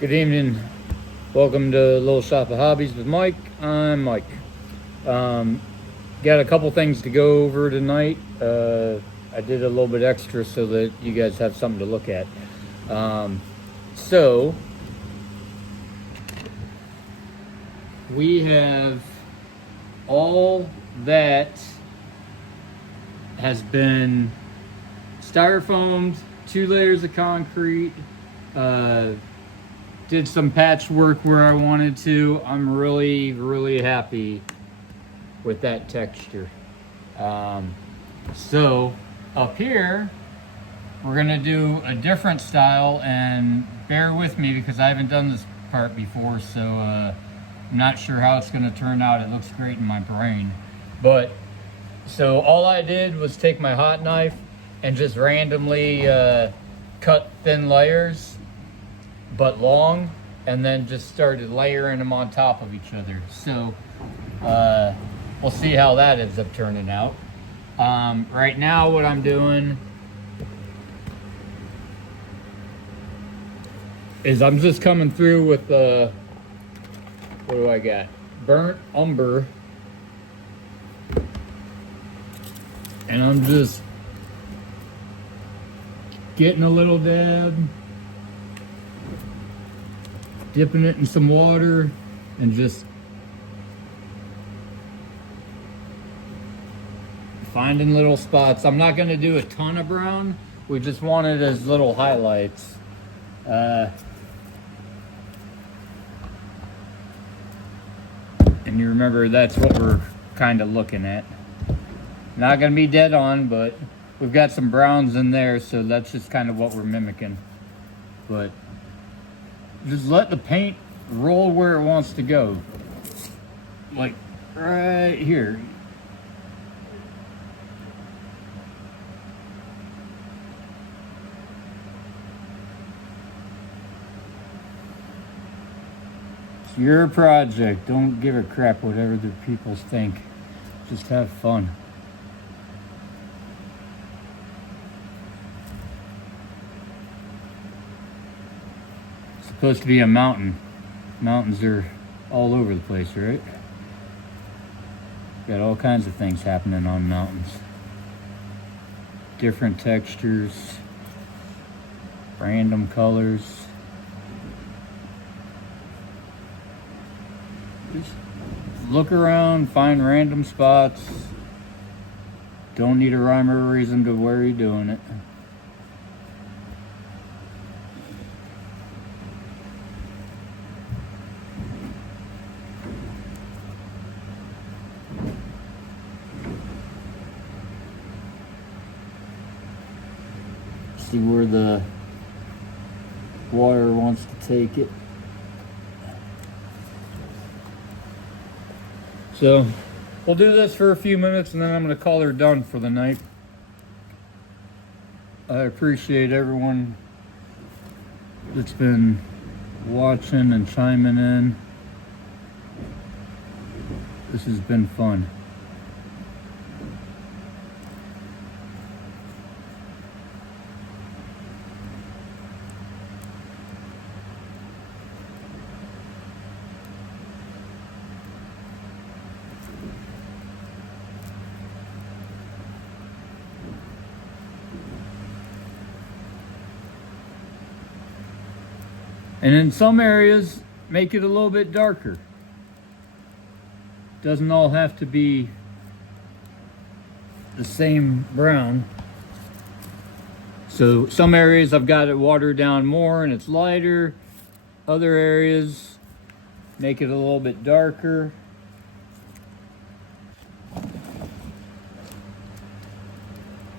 Good evening. Welcome to Little Shop of Hobbies with Mike. I'm Mike. Got a couple things to go over tonight. I did a little bit extra so that you guys have something to look at. So we have all that has been styrofoamed, 2 layers of concrete, did some patchwork where I wanted to. I'm really happy with that texture. So up here, we're gonna do a different style, and bear with me because I haven't done this part before, so I'm not sure how it's gonna turn out. It looks great in my brain. But, so all I did was take my hot knife and just randomly cut thin layers, but long, and then just started layering them on top of each other. So we'll see how that ends up turning out. Right now what I'm doing is I'm just coming through with what do I got? Burnt umber. And I'm just getting a little dab, dipping it in some water, and just finding little spots. I'm not gonna do a ton of brown. We just want it as little highlights. And you remember that's what we're kind of looking at. Not gonna be dead on, but we've got some browns in there, so that's just kind of what we're mimicking. But just let the paint roll where it wants to go. Like right here. It's your project. Don't give a crap whatever the people think. Just have fun. It's supposed to be a mountain. Mountains are all over the place, right? Got all kinds of things happening on mountains. Different textures, random colors. Just look around, find random spots. Don't need a rhyme or reason to where you're doing it. See where the water wants to take it. So we'll do this for a few minutes and then I'm going to call her done for the night. I appreciate everyone that's been watching and chiming in. This has been fun. And in some areas, make it a little bit darker. Doesn't all have to be the same brown. So some areas I've got it watered down more and it's lighter. Other areas, make it a little bit darker.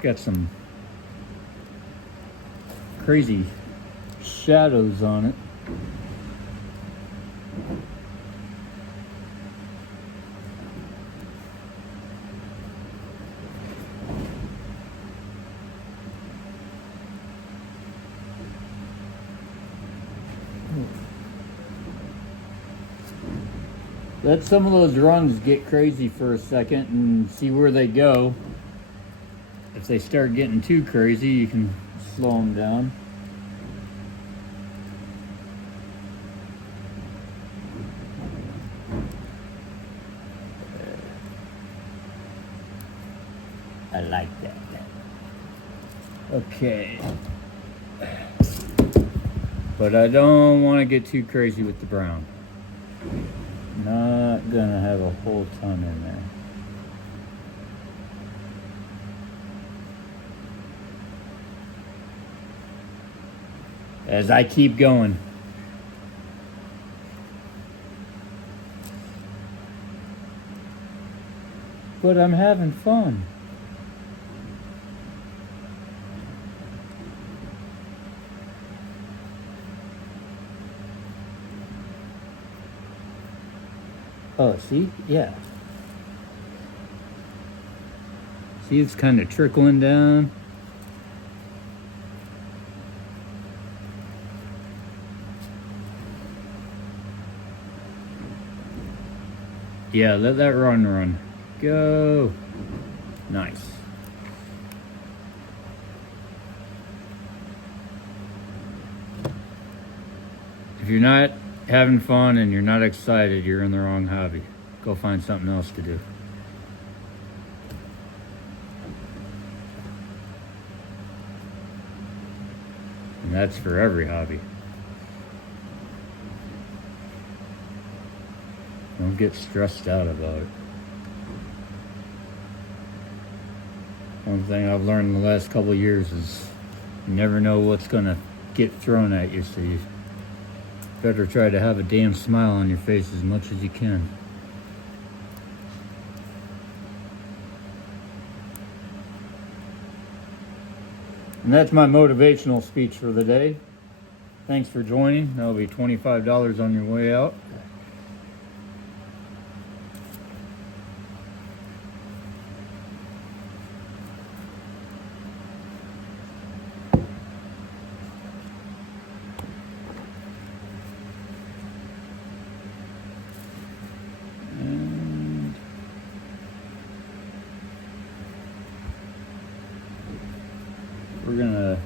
Got some crazy shadows on it. Let some of those runs get crazy for a second and see where they go. If they start getting too crazy, you can slow them down. like that. Okay. But I don't want to get too crazy with the brown. Not gonna have a whole ton in there. As I keep going. But I'm having fun. Oh, see? Yeah. See, it's kind of trickling down. Yeah, let that run. Go. Nice. If you're not having fun and you're not excited, you're in the wrong hobby. Go find something else to do. And that's for every hobby. Don't get stressed out about it. One thing I've learned in the last couple of years is you never know what's gonna get thrown at you, so you better try to have a damn smile on your face as much as you can. And that's my motivational speech for the day. Thanks for joining. That'll be $25 on your way out. We're gonna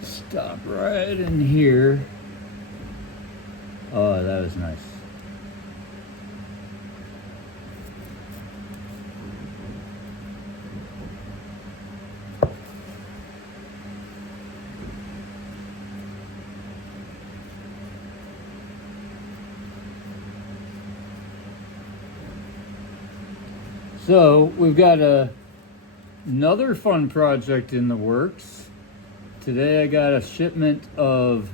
stop right in here. Oh, that was nice. So we've got another fun project in the works. Today I got a shipment of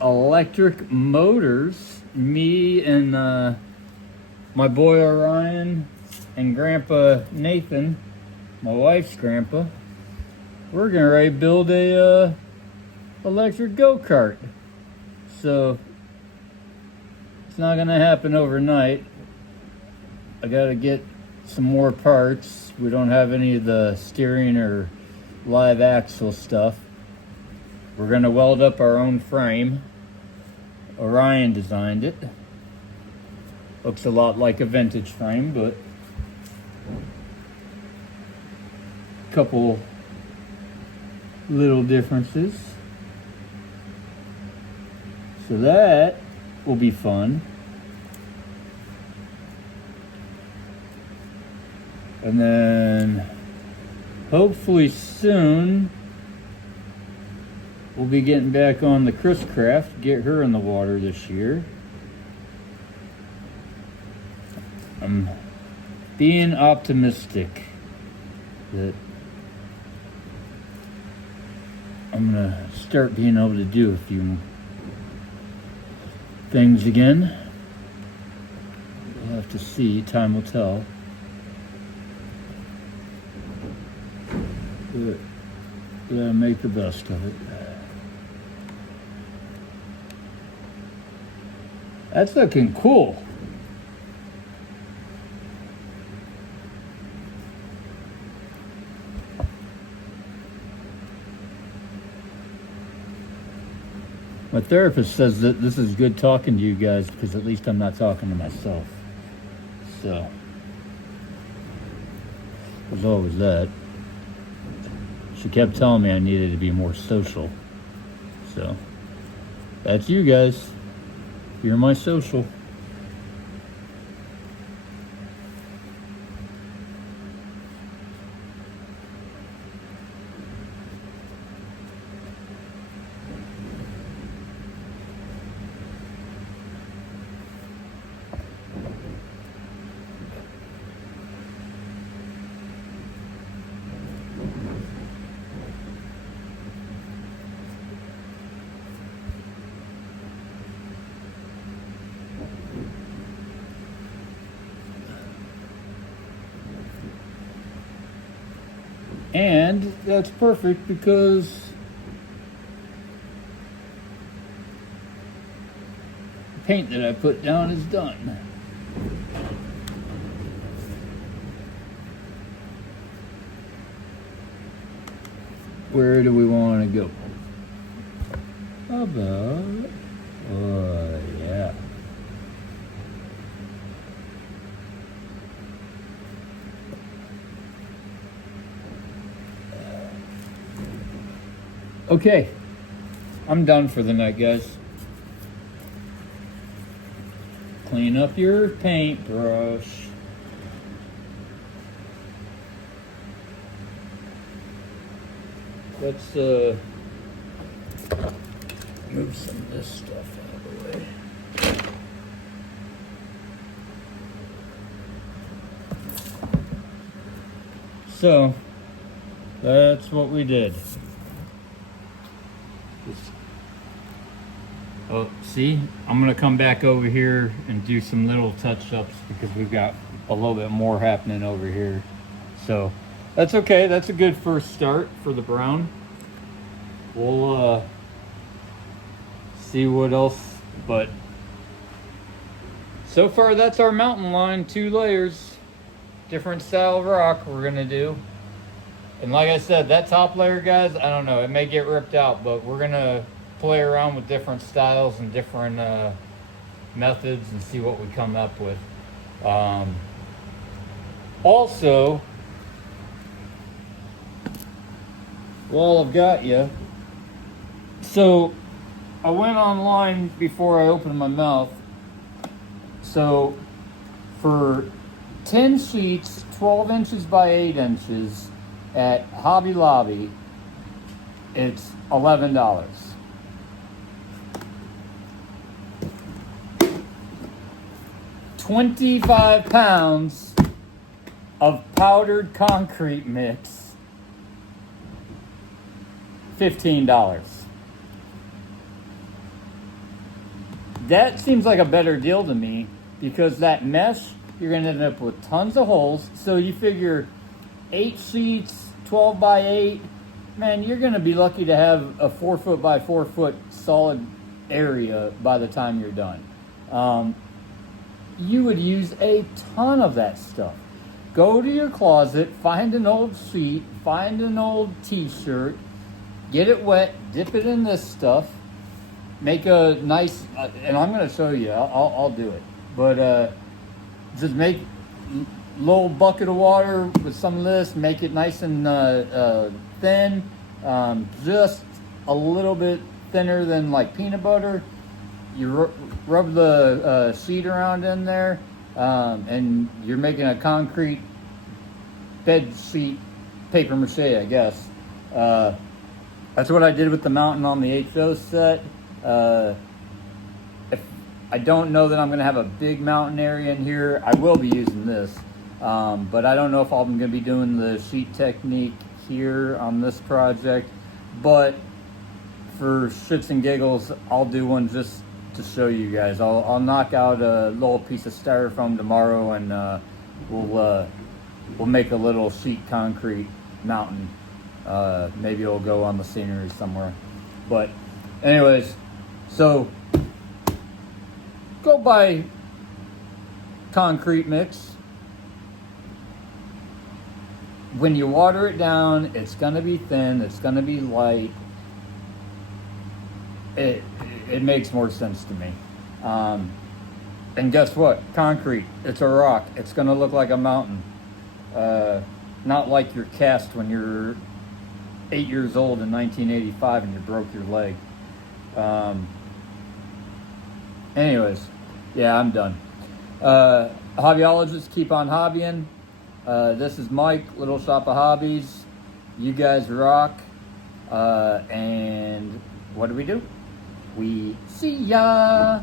electric motors. Me and my boy Orion and Grandpa Nathan, my wife's grandpa, we're gonna ready to build a electric go-kart. So it's not gonna happen overnight. I gotta get some more parts. We don't have any of the steering or live axle stuff. We're gonna weld up our own frame. Orion designed it. Looks a lot like a vintage frame, but a couple little differences. So that will be fun. And then hopefully soon we'll be getting back on the Chris Craft, get her in the water this year. I'm being optimistic that I'm gonna start being able to do a few things again. We'll have to see, time will tell. But gotta make the best of it. That's looking cool. My therapist says that this is good talking to you guys because at least I'm not talking to myself. So, there's always that. She kept telling me I needed to be more social. So, that's you guys. You're my social. And that's perfect because the paint that I put down is done. Where do we want to go? How about, yeah. Okay, I'm done for the night, guys. Clean up your paintbrush. Let's move some of this stuff out of the way. So that's what we did. Oh, see, I'm gonna come back over here and do some little touch-ups because we've got a little bit more happening over here. So that's okay. That's a good first start for the brown. We'll see what else, but so far that's our mountain line, 2 layers, different style rock we're gonna do. And like I said, that top layer, guys, I don't know, it may get ripped out, but we're gonna play around with different styles and different methods and see what we come up with. Also, while I've got you, so I went online before I opened my mouth. So for 10 sheets, 12 inches by 8 inches at Hobby Lobby, it's $11. 25 pounds of powdered concrete mix, $15. That seems like a better deal to me because that mesh, you're gonna end up with tons of holes. So you figure 8 sheets, 12 by 8, man, you're gonna be lucky to have a 4 foot by 4 foot solid area by the time you're done. You would use a ton of that stuff. Go to your closet, find an old sheet, find an old t-shirt, get it wet, dip it in this stuff, make a nice, and I'm going to show you, I'll do it, but just make a little bucket of water with some of this, make it nice and thin, just a little bit thinner than like peanut butter. You rub the sheet around in there, and you're making a concrete bed sheet, paper mache, I guess. That's what I did with the mountain on the HO set. If I don't know that I'm going to have a big mountain area in here, I will be using this. But I don't know if I'm going to be doing the sheet technique here on this project. But for shits and giggles, I'll do one just to show you guys. I'll knock out a little piece of styrofoam tomorrow, and we'll make a little sheet concrete mountain. Maybe it'll go on the scenery somewhere. But anyways, so go buy concrete mix. When you water it down, it's gonna be thin, it's gonna be light. It makes more sense to me. And guess what? Concrete, it's a rock. It's gonna look like a mountain. Not like your cast when you're 8 years old in 1985 and you broke your leg. Anyways, yeah, I'm done. Hobbyologists, keep on hobbying. This is Mike, Little Shop of Hobbies. You guys rock. And what do? We see ya.